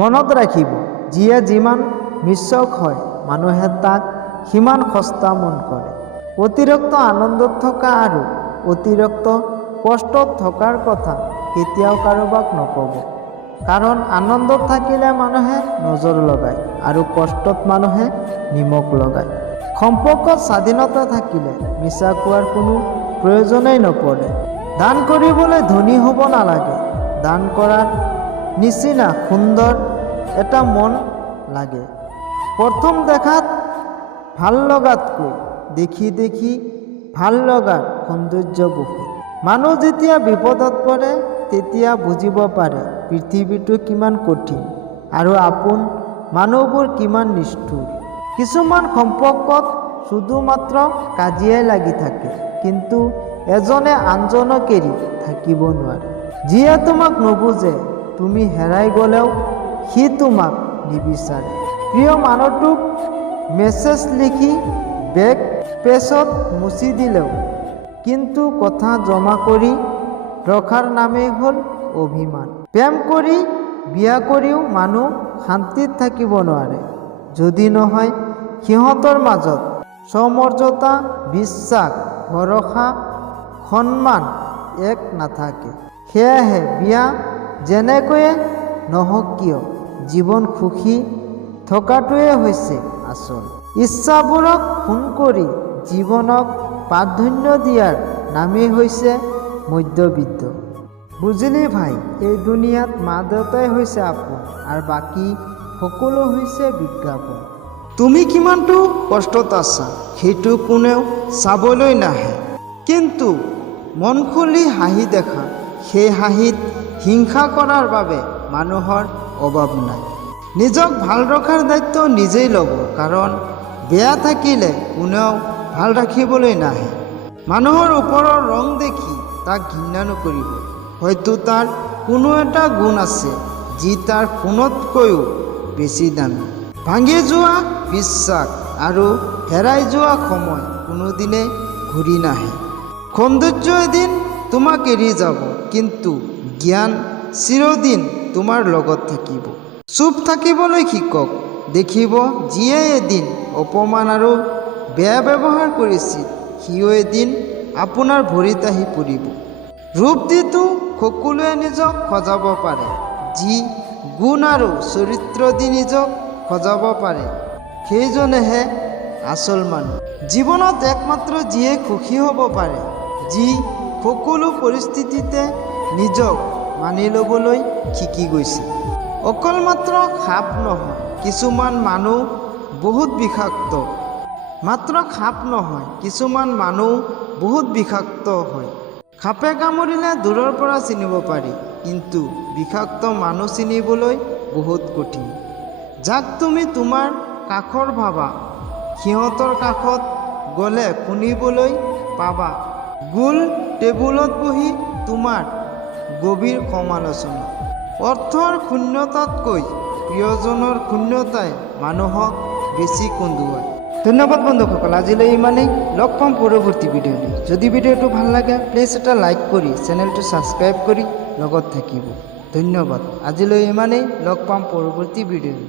মনত ৰাখিব, যিয়ে যিমান মিছক হয় মানুহে তাক সিমান সস্তা মন কৰে। অতিৰিক্ত আনন্দত থকা আৰু অতিৰিক্ত কষ্টত থকাৰ কথা কেতিয়াও কাৰোবাক নক'ব। কাৰণ আনন্দত থাকিলে মানুহে নজৰ লগায় আৰু কষ্টত মানুহে নিমখ লগায়। সম্পৰ্কত স্বাধীনতা থাকিলে মিছা কোৱাৰ কোনো প্ৰয়োজনেই নপৰে। দান কৰিবলৈ ধনী হ'ব নালাগে, দান কৰাৰ নিচিনা সুন্দৰ এটা মন লাগে। প্ৰথম দেখাত ভাল লগাতকৈ দেখি দেখি ভাল লগাৰ সৌন্দৰ্য বহুত। মানুহ যেতিয়া বিপদত পৰে তেতিয়া বুজিব পাৰে পৃথিৱীটো কিমান কঠিন আৰু আপোন মানুহবোৰ কিমান নিষ্ঠুৰ। কিছুমান সম্পৰ্কত শুধুমাত্ৰ কাজিয়াই লাগি থাকে, কিন্তু এজনে আনজনক এৰি থাকিব নোৱাৰে। যিয়ে তোমাক নুবুজে, তুমি হেৰাই গ'লেও সি তোমাক নিবিচাৰে। প্ৰিয় মানুহটোক মেছেজ লিখি বেক পেজত মুচি দিলেও কিন্তু কথা জমা কৰি ৰখাৰ নামেই হ'ল অভিমান। প্ৰেম কৰি বিয়া কৰিও মানুহ শান্তিত থাকিব নোৱাৰে, যদি নহয় সিহঁতৰ মাজত সমৰ্যতা, বিশ্বাস, ভৰসা, সন্মান এক নাথাকে। সেয়েহে বিয়া যেনেকৈয়ে নহওক কিয় জীৱন সুখী থকাটোৱে হৈছে আচল। ইচ্ছাবোৰক ফোন কৰি জীৱনক প্ৰাধান্য দিয়াৰ নামেই হৈছে মধ্যবিত্ত। বুজিলি ভাই, এই দুনিয়াত মা দেউতাই হৈছে আপোন আৰু বাকী সকলো হৈছে বিজ্ঞাপন। তুমি কিমানটো কষ্টত আছা সেইটো কোনেও চাবলৈ নাহে, কিন্তু মন খুলি হাঁহি দেখা, সেই হাঁহিত হিংসা কৰাৰ বাবে মানুহৰ অভাৱ নাই। নিজক ভাল ৰখাৰ দায়িত্ব নিজেই ল'ব, কাৰণ বেয়া থাকিলে কোনেও ভাল ৰাখিবলৈ নাহে। মানুহৰ ওপৰৰ ৰং দেখি তাক ঘৃণা নকৰিব। হয়তো তাৰ কোনো এটা গুণ আছে যি তাৰ সোণতকৈও বেছি দামী। ভাঙি যোৱা বিশ্বাস আৰু হেৰাই যোৱা সময় কোনোদিনে ঘূৰি নাহে। সৌন্দৰ্য এদিন তোমাক এৰি যাব, কিন্তু জ্ঞান চিৰদিন তোমাৰ লগত থাকিব। চুপ থাকিবলৈ শিকক, দেখিব যিয়ে এদিন অপমান আৰু বেয়া ব্যৱহাৰ কৰিছিল সিও এদিন আপোনাৰ ভৰিত আহি পৰিব। ৰূপ দিতো সকলোৱে নিজক সজাব পাৰে, যি গুণ আৰু চৰিত্ৰ দি নিজক সজাব পাৰে সেইজনেহে আচল মানুহ। জীৱনত একমাত্ৰ যিয়ে সুখী হ'ব পাৰে, যি সকলো পৰিস্থিতিতে নিজক মানি ল'বলৈ শিকি গৈছে। অকল মাত্ৰ সাপ নহয়, কিছুমান মানুহ বহুত বিষাক্ত। মাত্ৰ সাপ নহয়, কিছুমান মানুহ বহুত বিষাক্ত হয়। সাপে কামুৰিলে দূৰৰ পৰা চিনিব পাৰি, কিন্তু বিষাক্ত মানুহ চিনিবলৈ বহুত কঠিন। যাক তুমি তোমাৰ কাষৰ ভাবা, সিহঁতৰ কাষত গ'লে শুনিবলৈ পাবা গোল টেবুলত বহি তোমাৰ গভীৰ সমালোচনা। অৰ্থৰ শূন্যতাতকৈ প্ৰিয়জনৰ শূন্যতাই মানুহক বেছি কন্দুৱায়। ধন্যবাদ বন্ধুসকল, আজিলৈ ইমানেই। লগ পাম পৰৱৰ্তী ভিডিঅ'লৈ। যদি ভিডিঅ'টো ভাল লাগে প্লিজ এটা লাইক কৰি চেনেলটো ছাবস্ক্ৰাইব কৰি লগত থাকিব। ধন্যবাদ, আজিলৈ ইমানেই। লগ পাম পৰৱৰ্তী ভিডিঅ'লৈ।